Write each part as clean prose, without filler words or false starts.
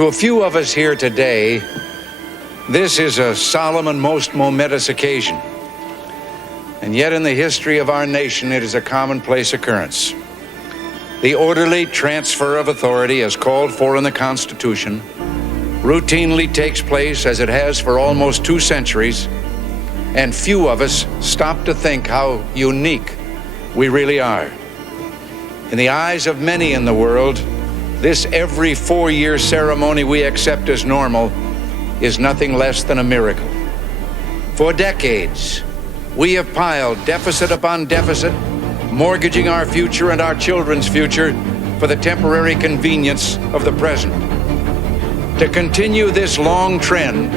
To a few of us here today, this is a solemn and most momentous occasion. And yet in the history of our nation, it is a commonplace occurrence. The orderly transfer of authority as called for in the Constitution routinely takes place as it has for almost 2 centuries, and few of us stop to think how unique we really are. In the eyes of many in the world, this every 4-year ceremony we accept as normal is nothing less than a miracle. For decades, we have piled deficit upon deficit, mortgaging our future and our children's future for the temporary convenience of the present. To continue this long trend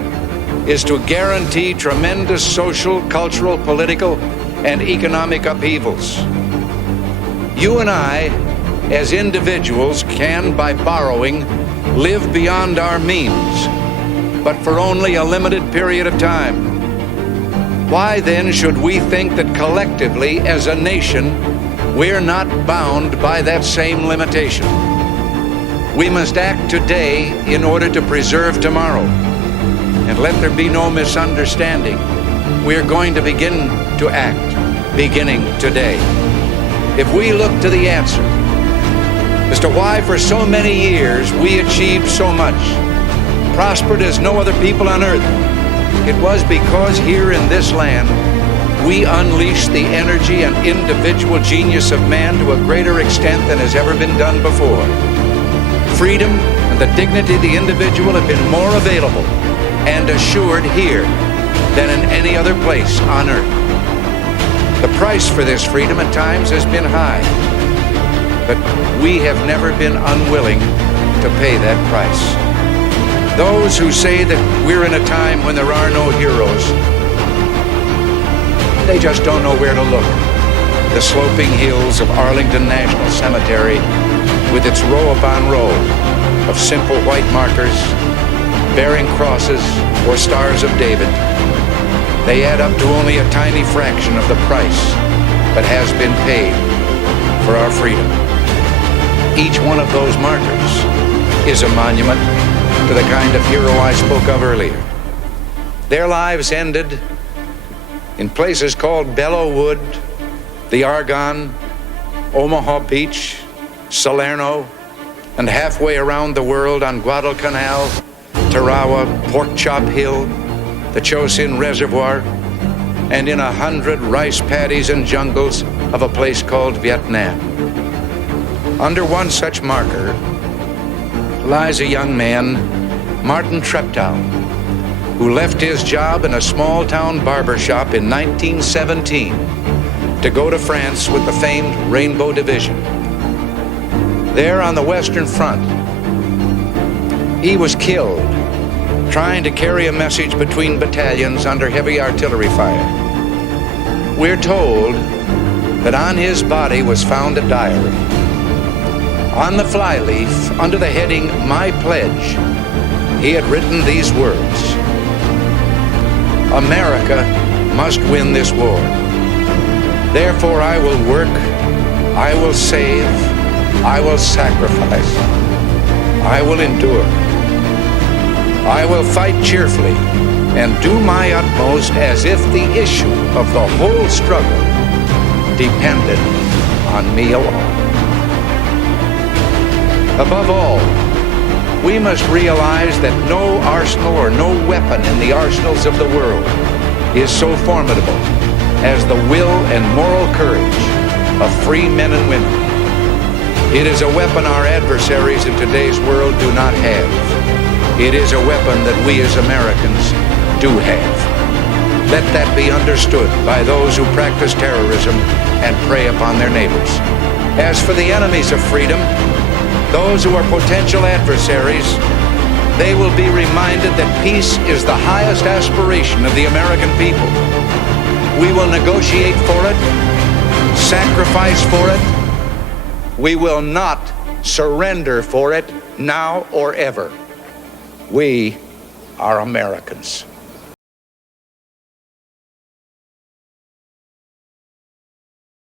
is to guarantee tremendous social, cultural, political, and economic upheavals. You and I, as individuals, can, by borrowing, live beyond our means, but for only a limited period of time. Why then should we think that collectively, as a nation, we're not bound by that same limitation? We must act today in order to preserve tomorrow. And let there be no misunderstanding. We're going to begin to act, beginning today. If we look to the answer as to why for so many years we achieved so much, prospered as no other people on earth, it was because here in this land we unleashed the energy and individual genius of man to a greater extent than has ever been done before. Freedom and the dignity of the individual have been more available and assured here than in any other place on earth. The price for this freedom at times has been high, but we have never been unwilling to pay that price. Those who say that we're in a time when there are no heroes, they just don't know where to look. The sloping hills of Arlington National Cemetery, with its row upon row of simple white markers bearing crosses or stars of David, they add up to only a tiny fraction of the price that has been paid for our freedom. Each one of those markers is a monument to the kind of hero I spoke of earlier. Their lives ended in places called Belleau Wood, the Argonne, Omaha Beach, Salerno, and halfway around the world on Guadalcanal, Tarawa, Pork Chop Hill, the Chosin Reservoir, and in 100 rice paddies and jungles of a place called Vietnam. Under one such marker lies a young man, Martin Treptow, who left his job in a small-town barber shop in 1917 to go to France with the famed Rainbow Division. There on the Western Front, he was killed trying to carry a message between battalions under heavy artillery fire. We're told that on his body was found a diary. On the flyleaf, under the heading, "My Pledge," he had written these words: "America must win this war. Therefore I will work, I will save, I will sacrifice, I will endure. I will fight cheerfully and do my utmost as if the issue of the whole struggle depended on me alone." Above all, we must realize that no arsenal or no weapon in the arsenals of the world is so formidable as the will and moral courage of free men and women. It is a weapon our adversaries in today's world do not have. It is a weapon that we as Americans do have. Let that be understood by those who practice terrorism and prey upon their neighbors. As for the enemies of freedom, those who are potential adversaries, they will be reminded that peace is the highest aspiration of the American people. We will negotiate for it, sacrifice for it. We will not surrender for it now or ever. We are Americans.